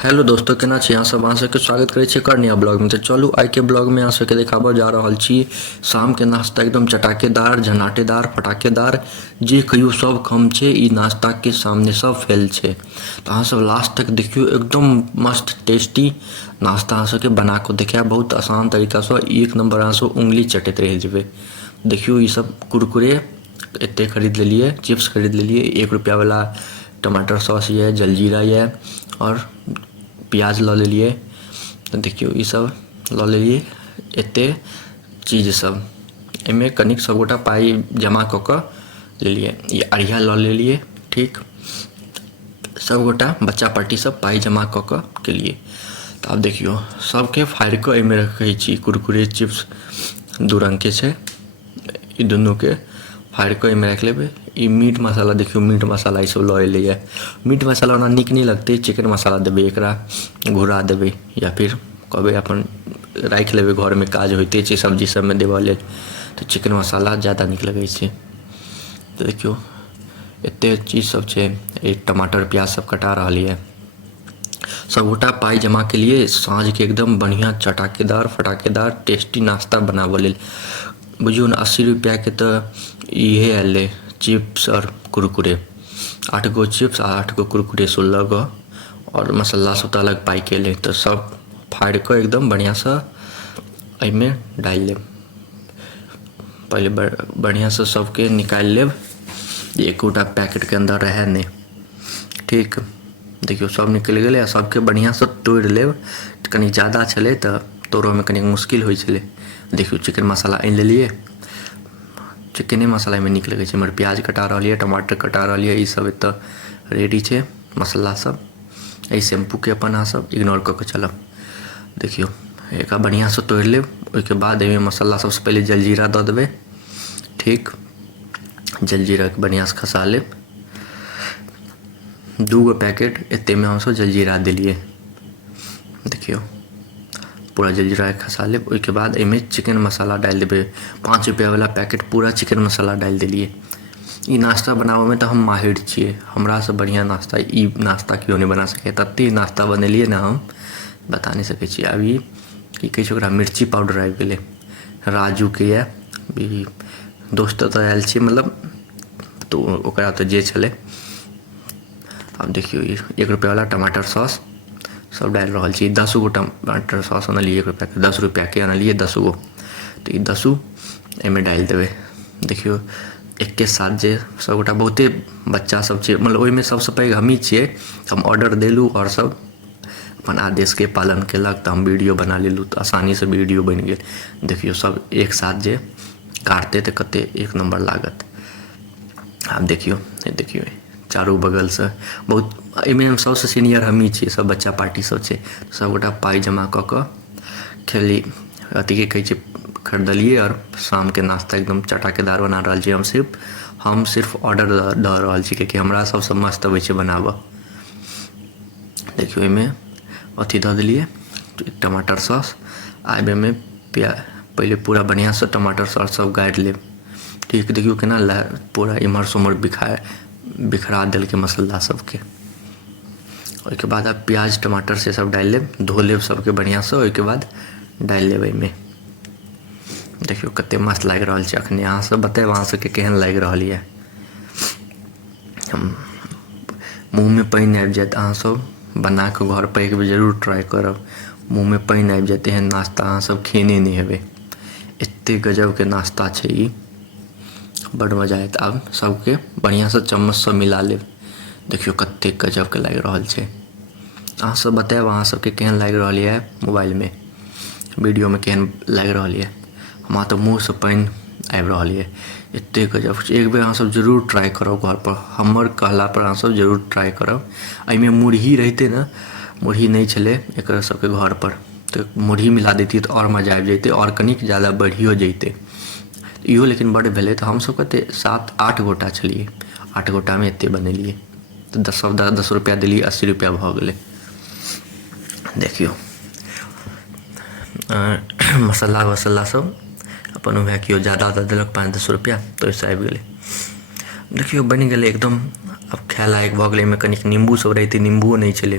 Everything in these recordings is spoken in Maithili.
हेलो दोस्तों, केना छी अहाँ सब? अहाँ सबके स्वागत करै छी एक नया ब्लॉग में। तो चलू आइ के ब्लॉग में अहाँ सबके देखाबऽ जा रहल छी शाम के नाश्ता एकदम चटाकेदार, झनाटेदार, फटाकेदार जे कहियो सब कम छै। ई नाश्ता के सामने सब फेल छै। तो अहाँ सब लास्ट तक देखियो, एकदम मस्त टेस्टी नाश्ता अहाँ सबके बना के देखाएब बहुत आसान तरीका से। एक नंबर अहाँ सब उंगली चटैत रह जेबै। देखियो ई सब कुरकुरे एते खरीद लेलिए, चिप्स खरीद लेलिए, 1 रुपया वाला टमाटर सॉस ये, जलजीरा ये और प्याज लऽ लेलिए। तो देखियो ई सब लऽ लेलिए एते चीज सब। एमे कनिक सबगोटा पाई जमा कऽ कऽ लेलिए। ई अढ़िया लऽ लेलिए, ठीक। सबगोटा बच्चा पार्टी सब पाई जमा कऽ कऽ केलिए। तो आब देखियो सबके फाड़ि कऽ एहिमे रखै छी। कुरकुरे चिप्स दू रंग के छै, ई दुनू के फाड़ि कऽ एहिमे राखि लेबै। ई मीट मसाला देखियो, मीट मसाला ई सब लऽ एलैए। मीट मसाला ओना नीक नहीं लगतै, चिकन मसाला देबै, एकरा घुरा देबै या फिर कहबै अपन राखि लेबै घर में, काज होइते छै सब्जी सब में देबऽ लेल। तो चिकन मसाला ज़्यादा नीक लगै छै। तो देखियो एते चीज सब छै। टमाटर प्याज सब कटा रहल ये। सबगोटा पाई जमा केलिए साँझ के एकदम बढ़िया चटाकेदार फटाकेदार टेस्टी नाश्ता बनाबऽ लेल। बुझियो ने 80 रुपया के तो इहे एलै चिप्स और कुरकुरे। 8 गो चिप्स आ 8 गो कुरकुरे 16 गो और मसाला सब तो अलग पाई के एलै। तो सब फाड़ि कऽ एकदम बढ़िया से एहिमे डालि लेब। पहले बढ़िया से सबके निकालि लेब, एकोटा पैकेट के अंदर रहे नहीं, ठीक। देखियो सब निकलि गेलै आ सबके बढ़िया से तोड़ि लेब। कनी ज़्यादा छलै तो तोड़ऽ में कनी मुश्किल होइ छलै। देखियो चिकन मसाला आनि लेलिए। चिकने मसाला में नीक लगै छै। हमर प्याज कटा रहल ये, टमाटर कटा रहल ये, ई सब एतऽ रेडी छै मसाला सब। एहि शैम्पू के अपन अहाँ सब इग्नोर कऽ के चलब। देखियो एकरा बढ़िया से तोड़ि लेब। ओहिके बाद एहिमे मसाला सबसे पहले जलजीरा दऽ देबै, ठीक। जलजीरा के बढ़िया से खसा लेब। 2 गो पैकेट एते में हमसब जलजीरा देलिए। देखियो पूरा जलजीरा खसा लेब। ओहिके बाद एहिमे चिकन मसाला डालि देबै। 5 रुपया वाला पैकेट पूरा चिकन मसाला डालि देलिए। ई नाश्ता बनाबऽ में तो हम माहिर छियै। हमरा से बढ़िया नाश्ता ई नाश्ता केओ नहीं बना सकै। तते नाश्ता बनेलिए ना हम बता नहीं सकै छी। अभी की कहै छै ओकरा, मिर्ची पाउडर आबि गेलै राजू के ये। ई दोस्त तो आयल छै मतलब, तो ओकरा तो जे छलै। अब देखियो 1 रुपया वाला टमाटर सॉस सब डालि रहल छी। 10 गो टमाटर सॉस आनलिए 1 रुपया के, 10 रुपया के आनलिए 10 गो। तो ई 10 एहिमे डालि देबै। देखियो एक के साथ जे सबगोटा बहुते बच्चा सब छै, मतलब ओहिमे सबसे पैघ हमही छियै। हम ऑर्डर देलू और सब अपन आदेश के पालन केलक। तो हम वीडियो बना लेलू तो आसानी से वीडियो बनि गेल। देखियो सब एक साथ जे काटते तो कते एक नंबर लागत। आब देखियो चारों बगल से बहुत, एहिमे हम सबसे सीनियर हमही छियै, सब बच्चा पार्टी सब छै। सबगोटा पाई जमा कऽ कऽ खेली, अथी के कहै छै खरीदलिए। और शाम के नाश्ता एकदम चटाकेदार बना रहल छी। हम सिर्फ ऑर्डर दऽ रहल छी कियाकि हमरा सबसे मस्त अबै छै बनाबऽ। देखियो एहिमे अथी दऽ देलिए टमाटर सॉस। आब एहिमे पहले पूरा बढ़िया से टमाटर सॉस सब गाड़ि लेब, ठीक। देखियो केना पूरा इम्हर से उम्हर बिखरा देलकै मसाला सबके। ओहिके बाद अब प्याज टमाटर से सब डालि लेब, धो लेब सबके बढ़िया से। ओहिके बाद डालि लेब एहिमे। देखियो कते मस्त लागि रहल छै। अखने अहाँ सब बताएब अहाँ सबके केहन लागि रहल ये। मुँह में पानि आबि जाएत। अहाँ सब बना के घर पर एक बेर जरूर ट्राई करब। मुँह में पानि आबि जाएत, एहन नाश्ता अहाँ सब खेने नहीं हेबै। एते गजब के नाश्ता छै ई, बड़ मजा आयत। आब सबके बढ़िया से चम्मच से मिला लेब। देखियो कते गजब के लागि रहल छै। अहाँ सब बताएब अहाँ सबके केहन लागि रहल ये, मोबाइल में वीडियो में केहन लागि रहल ये। हमरा तो मुँह से पानि आबि रहल ये, एते गजब छै। एक बेर अहाँ सब जरूर ट्राई करब घर पर, हमर कहला पर अहाँ सब जरूर ट्राई करब। एहिमे मुरही रहिते ना, मुरही नहीं छलै एकर सबके घर पर, तो मुरही मिला देतियै तो और मजा आबि जैते और कनिक ज़्यादा बढ़ियो जैते। इहो लेकिन बड़ भेलै। तो हमसब कते 7-8 गोटा छलिए। 8 गोटा में एते बनेलिए। तो 10 रुपया देलिए, 80 रुपया भऽ गेलै। देखियो मसाला वसाला सब अपन वएह केओ ज़्यादा दऽ देलक 5-10 रुपया तो ओहिसँ आबि गेलै। देखियो बनि गेलै एकदम अब खाय लायक भऽ गेलै। एहिमे कनिक नींबू सब रहितै, नींबुओ नहि छलै।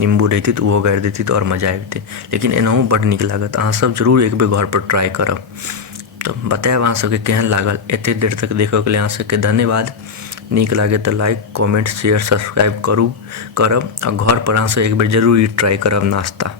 नींबू रहितै तऽ ओहो गारि दैती तऽ आओर मजा आबितै। लेकिन एनाहू बड्ड नीक लागत। अहाँ सब जरूर एक बेर घरपर ट्राई करब। तऽ बतायब अहाँ सबके केहन लागल। एतेक देर तक देखयके लेल अहाँ सबके धन्यवाद। नीक लागे तऽ लाइक, कमेंट, शेयर, सब्सक्राइब करब। आ घरपर अहाँ सब एक बेर जरूर ई ट्राई करब नाश्ता।